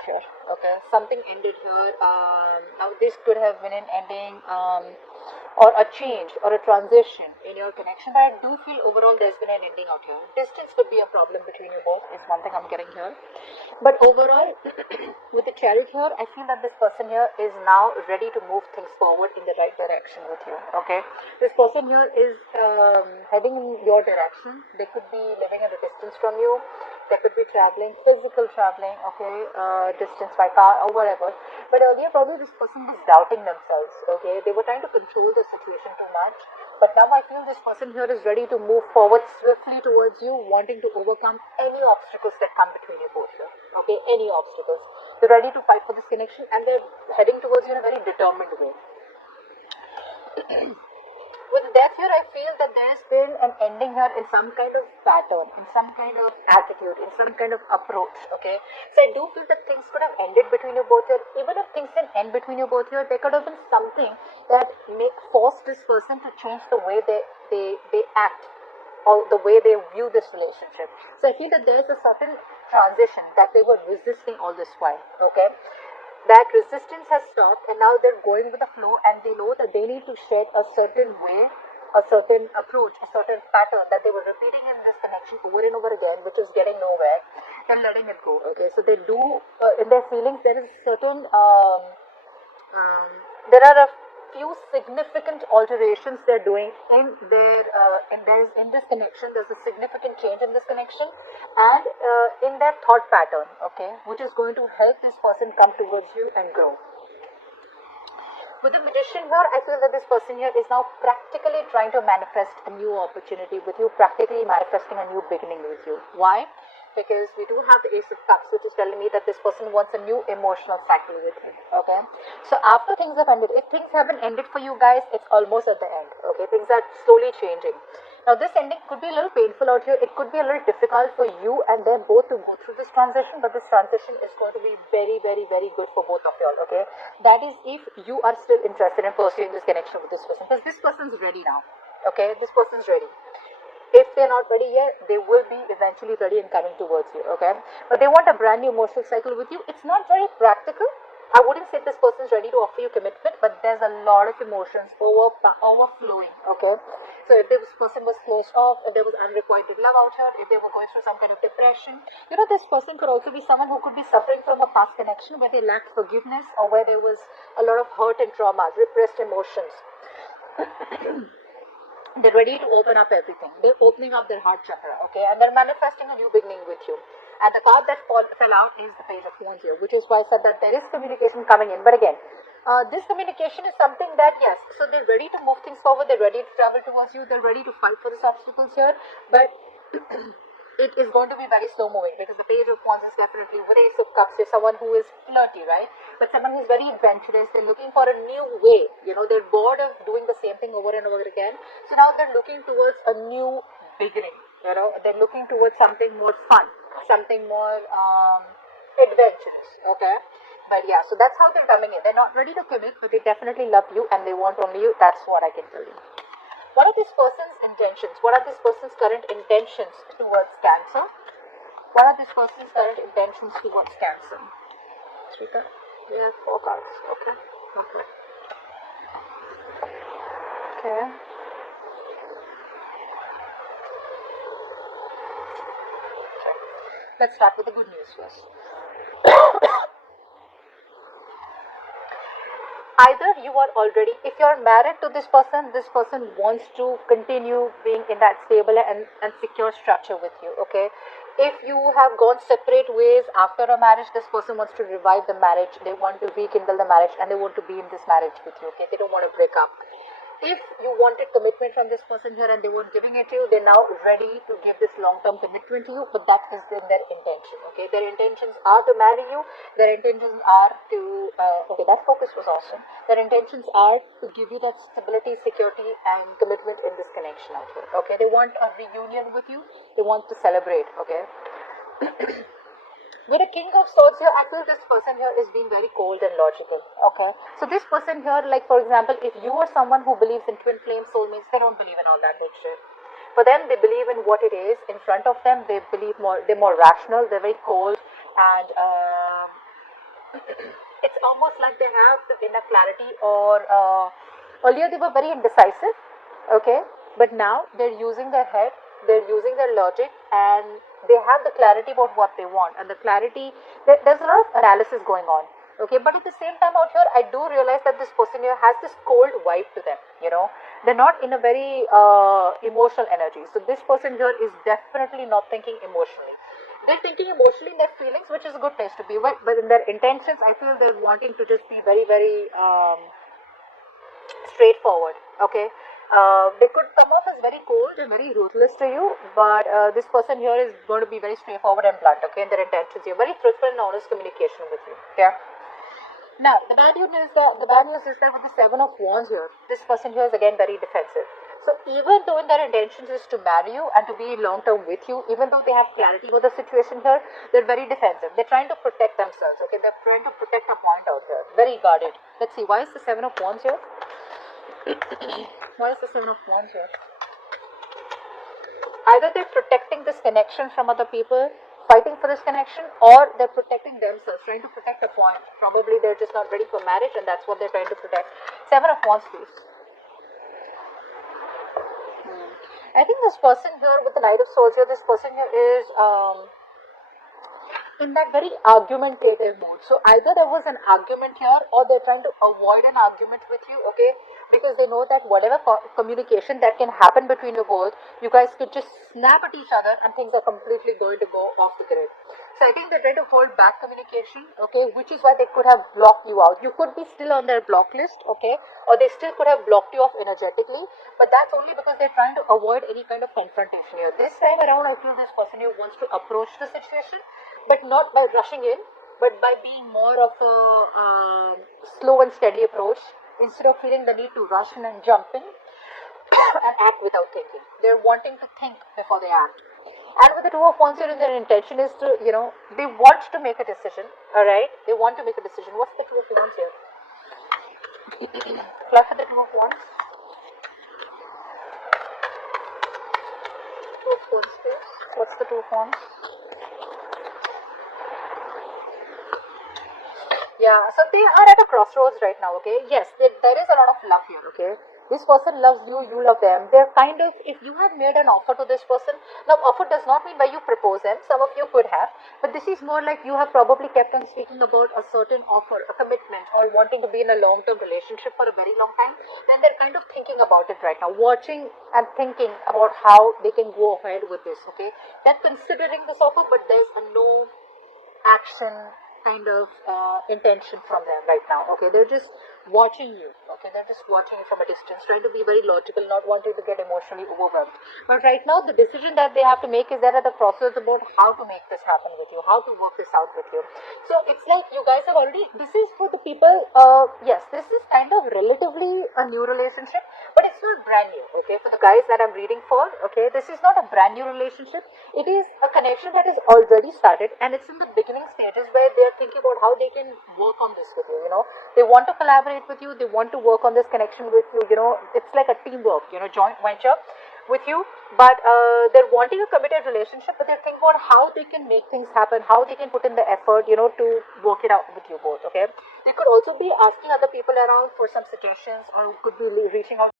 out here. Okay, something ended here. Now this could have been an ending, or a change or a transition in your connection, but I do feel overall there's been an ending out here. Distance could be a problem between you both, is one thing I'm getting here. But overall, with the chariot here, I feel that this person here is now ready to move things forward in the right direction with you. Okay, this person here is heading in your direction. They could be living at a distance from you. They could be traveling, physical traveling, okay, distance by car or whatever. But earlier, probably this person was doubting themselves, okay. They were trying to control the situation too much. But now I feel this person here is ready to move forward swiftly towards you, wanting to overcome any obstacles that come between you both here, okay, any obstacles. They're ready to fight for this connection and they're heading towards you in a very determined way. With death here, I feel that there has been an ending here in some kind of pattern, in some kind of attitude, in some kind of approach, okay. So I do feel that things could have ended between you both here. Even if things didn't end between you both here, there could have been something that may force this person to change the way they act or the way they view this relationship. So I feel that there is a certain transition that they were resisting all this while, okay. That resistance has stopped and now they're going with the flow, and they know that they need to shed a certain way, a certain approach, a certain pattern that they were repeating in this connection over and over again, which is getting nowhere. They're letting it go, okay. So they do, in their feelings, there is certain there are a few significant alterations they're doing in their in this connection. There's a significant change in this connection and in their thought pattern, okay, which is going to help this person come towards you and grow. With the magician here, I feel that this person here is now practically trying to manifest a new opportunity with you, practically manifesting a new beginning with you. Why? Because we do have the Ace of Cups, which is telling me that this person wants a new emotional cycle with you, okay. So after things have ended, if things haven't ended for you guys, it's almost at the end, okay. Things are slowly changing. Now this ending could be a little painful out here. It could be a little difficult for you and them both to go through this transition, but this transition is going to be very, very, very good for both of y'all, okay. That is if you are still interested in pursuing this connection with this person, because this person's ready now, okay. This person's ready. If they're not ready yet, they will be eventually ready and coming towards you, okay. But they want a brand new emotional cycle with you. It's not very practical. I wouldn't say this person's ready to offer you commitment, but there's a lot of emotions overflowing, okay. So if this person was closed off, if there was unrequited love out here, if they were going through some kind of depression, this person could also be someone who could be suffering from a past connection where they lacked forgiveness or where there was a lot of hurt and trauma, repressed emotions. They're ready to open up everything. They're opening up their heart chakra, okay, and they're manifesting a new beginning with you. And the card that fell out is the Page of Wands here, which is why I said that there is communication coming in. But again, this communication is something that, yes, so they're ready to move things forward, they're ready to travel towards you, they're ready to fight for these obstacles here, but it is going to be very slow moving, because the Page of Wands is definitely with Ace of Cups. They're someone who is flirty, right? But someone who's very adventurous. They're looking for a new way. They're bored of doing the same thing over and over again. So now they're looking towards a new beginning. They're looking towards something more fun, something more adventurous. Okay. But yeah, so that's how they're coming in. They're not ready to commit, but they definitely love you and they want only you. That's what I can tell you. What are this person's intentions? What are this person's current intentions towards Cancer? What are this person's current intentions towards Cancer? We have 4 cards. Okay. Okay. Let's start with the good news first. Either you are already, if you are married to this person wants to continue being in that stable and secure structure with you, okay. If you have gone separate ways after a marriage, this person wants to revive the marriage. They want to rekindle the marriage and they want to be in this marriage with you, okay. They don't want to break up. If you wanted commitment from this person here and they weren't giving it to you, they're now ready to give this long-term commitment to you, but that is in their intention, okay. Their intentions are to marry you. Their intentions are to, okay, that focus was awesome. Their intentions are to give you that stability, security and commitment in this connection out here, okay. They want a reunion with you. They want to celebrate, okay. With a King of Swords here, I feel this person here is being very cold and logical, okay. So this person here, like for example, if you are someone who believes in twin flame soulmates, they don't believe in all that bullshit. For them, they believe in what it is in front of them. They believe more, they're more rational, they're very cold, and It's almost like they have the inner clarity, or earlier they were very indecisive, okay, but now they're using their head, they're using their logic, and they have the clarity about what they want, and the clarity, there's a lot of analysis going on, okay, but at the same time out here, I do realize that this person here has this cold vibe to them, they're not in a very emotional energy. So this person here is definitely not thinking emotionally. They're thinking emotionally in their feelings, which is a good place to be. But in their intentions, I feel they're wanting to just be very, very straightforward. Okay, they could come off as very cold and very ruthless to you, but this person here is going to be very straightforward and blunt. Okay, in their intentions, here, very truthful and honest communication with you. Okay. Now, the bad news is that with the Seven of Wands here, this person here is again very defensive. So even though in their intentions is to marry you and to be long term with you, even though they have clarity about the situation here, they're very defensive. They're trying to protect themselves. Okay, they're trying to protect a point out here. Very guarded. Let's see, why is the Seven of Wands here? Why is the Seven of Wands here? Either they're protecting this connection from other people, fighting for this connection, or they're protecting themselves, trying to protect a point. Probably they're just not ready for marriage, and that's what they're trying to protect. Seven of Wands, please. I think this person here with the Knight of Swords here, this person here is in that very argumentative mood. So either there was an argument here, or they're trying to avoid an argument with you, okay? Because they know that whatever communication that can happen between you both, you guys could just snap at each other and things are completely going to go off the grid. So I think they're trying to hold back communication, okay, which is why they could have blocked you out. You could be still on their block list, okay, or they still could have blocked you off energetically, but that's only because they're trying to avoid any kind of confrontation here. This time around, I feel this person here wants to approach the situation, but not by rushing in, but by being more of a slow and steady approach, instead of feeling the need to rush in and jump in and act without thinking. They're wanting to think before they act. And with the Two of Wands here, their intention is to, they want to make a decision, alright? They want to make a decision. What's the Two of Wands here? Flush with the Two of Wands. Two of Wands, please. What's the Two of Wands? Yeah, so they are at a crossroads right now, okay? Yes, there is a lot of love here, okay? This person loves you, you love them. They're kind of, if you have made an offer to this person, now offer does not mean by you propose them, some of you could have, but this is more like you have probably kept on speaking about a certain offer, a commitment, or wanting to be in a long-term relationship for a very long time, then they're kind of thinking about it right now, watching and thinking about how they can go ahead with this, okay? They're considering this offer, but there's a no action kind of intention from them right now, okay? They're just watching you, okay? They're just watching you from a distance, trying to be very logical, not wanting to get emotionally overwhelmed. But right now, the decision that they have to make is they're at the crossroads about how to make this happen with you, how to work this out with you. So it's like you guys have already, this is for the people, yes, this is kind of relatively a new relationship, but it's not brand new, okay? For the guys that I'm reading for, okay, this is not a brand new relationship. It is a connection that is already started, and it's in the beginning stages where they're thinking about how they can work on this with you, they want to collaborate with you, they want to work on this connection with you, it's like a teamwork, joint venture with you, but they're wanting a committed relationship, but they're thinking about how they can make things happen, how they can put in the effort, to work it out with you both, okay? They could also be asking other people around for some suggestions, or could be reaching out